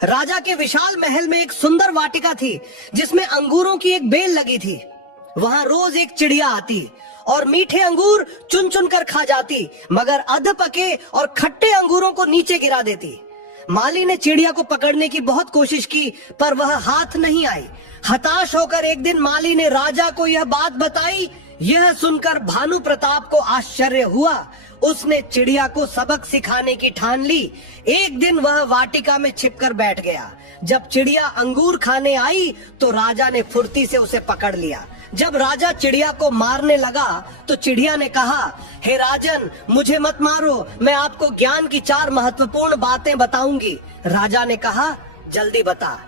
राजा के विशाल महल में एक सुंदर वाटिका थी जिसमें अंगूरों की एक बेल लगी थी। वहां रोज एक चिड़िया आती और मीठे अंगूर चुन चुन कर खा जाती, मगर अध पके और खट्टे अंगूरों को नीचे गिरा देती। माली ने चिड़िया को पकड़ने की बहुत कोशिश की, पर वह हाथ नहीं आई। हताश होकर एक दिन माली ने राजा को यह बात बताई। यह सुनकर भानु प्रताप को आश्चर्य हुआ। उसने चिड़िया को सबक सिखाने की ठान ली। एक दिन वह वाटिका में छिपकर बैठ गया। जब चिड़िया अंगूर खाने आई तो राजा ने फुर्ती से उसे पकड़ लिया। जब राजा चिड़िया को मारने लगा तो चिड़िया ने कहा, हे राजन, मुझे मत मारो, मैं आपको ज्ञान की 4 महत्वपूर्ण बातें बताऊंगी। राजा ने कहा, जल्दी बता।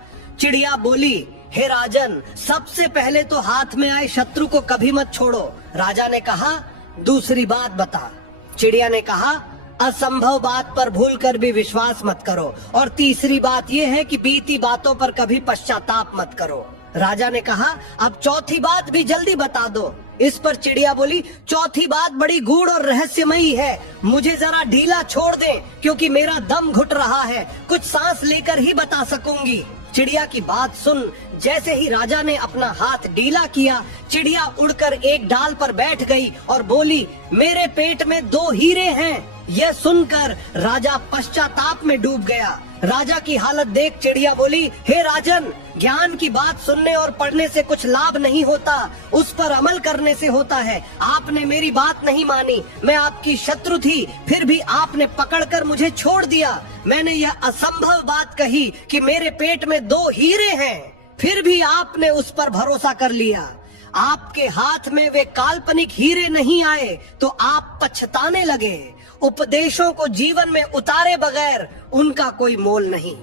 चिड़िया बोली, हे राजन, सबसे पहले तो हाथ में आए शत्रु को कभी मत छोड़ो। राजा ने कहा, दूसरी बात बता। चिड़िया ने कहा, असंभव बात पर भूल कर भी विश्वास मत करो, और तीसरी बात यह है कि बीती बातों पर कभी पश्चाताप मत करो। राजा ने कहा, अब चौथी बात भी जल्दी बता दो। इस पर चिड़िया बोली, चौथी बात बड़ी गूढ़ और रहस्यमयी है, मुझे जरा ढीला छोड़ दे क्योंकि मेरा दम घुट रहा है, कुछ सांस लेकर ही बता सकूंगी। चिड़िया की बात सुन जैसे ही राजा ने अपना हाथ ढीला किया, चिड़िया उड़कर एक डाल पर बैठ गई और बोली, मेरे पेट में 2 हीरे हैं। यह सुनकर राजा पश्चाताप में डूब गया। राजा की हालत देख चिड़िया बोली, हे राजन, ज्ञान की बात सुनने और पढ़ने से कुछ लाभ नहीं होता, उस पर अमल करने से होता है। आपने मेरी बात नहीं मानी, मैं आपकी शत्रु थी, फिर भी आपने पकड़कर मुझे छोड़ दिया। मैंने यह असंभव बात कही कि मेरे पेट में 2 हीरे हैं, फिर भी आपने उस पर भरोसा कर लिया। आपके हाथ में वे काल्पनिक हीरे नहीं आए तो आप पछताने लगे। उपदेशों को जीवन में उतारे बगैर उनका कोई मोल नहीं।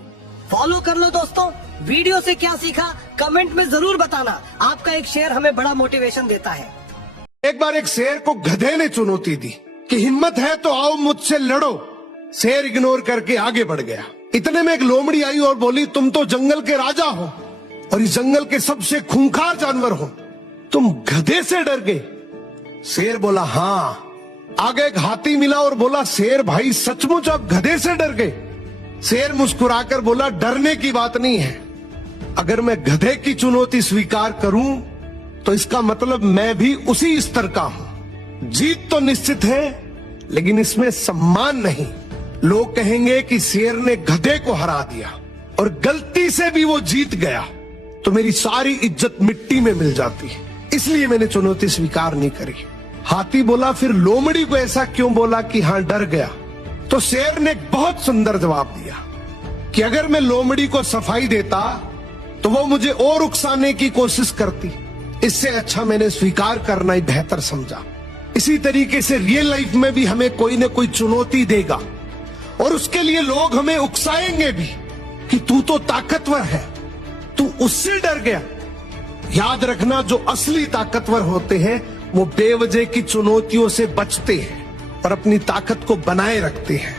फॉलो कर लो दोस्तों। वीडियो से क्या सीखा कमेंट में जरूर बताना। आपका एक शेयर हमें बड़ा मोटिवेशन देता है। एक बार एक शेर को गधे ने चुनौती दी कि हिम्मत है तो आओ मुझसे लड़ो। शेर इग्नोर करके आगे बढ़ गया। इतने में एक लोमड़ी आई और बोली, तुम तो जंगल के राजा हो और इस जंगल के सबसे खूंखार जानवर हो, तुम गधे से डर गए? शेर बोला, हाँ। आगे एक हाथी मिला और बोला, शेर भाई सचमुच आप गधे से डर गए? शेर मुस्कुराकर बोला, डरने की बात नहीं है, अगर मैं गधे की चुनौती स्वीकार करूं तो इसका मतलब मैं भी उसी स्तर का हूं। जीत तो निश्चित है लेकिन इसमें सम्मान नहीं। लोग कहेंगे कि शेर ने गधे को हरा दिया और गलती से भी वो जीत गया तो मेरी सारी इज्जत मिट्टी में मिल जाती है, इसलिए मैंने चुनौती स्वीकार नहीं करी। हाथी बोला, फिर लोमड़ी को ऐसा क्यों बोला कि हाँ डर गया? तो शेर ने एक बहुत सुंदर जवाब दिया कि अगर मैं लोमड़ी को सफाई देता तो वो मुझे और उकसाने की कोशिश करती, इससे अच्छा मैंने स्वीकार करना ही बेहतर समझा। इसी तरीके से रियल लाइफ में भी हमें कोई न कोई चुनौती देगा और उसके लिए लोग हमें उकसाएंगे भी कि तू तो ताकतवर है, तू उससे डर गया। याद रखना, जो असली ताकतवर होते हैं वो बेवजह की चुनौतियों से बचते हैं और अपनी ताकत को बनाए रखते हैं।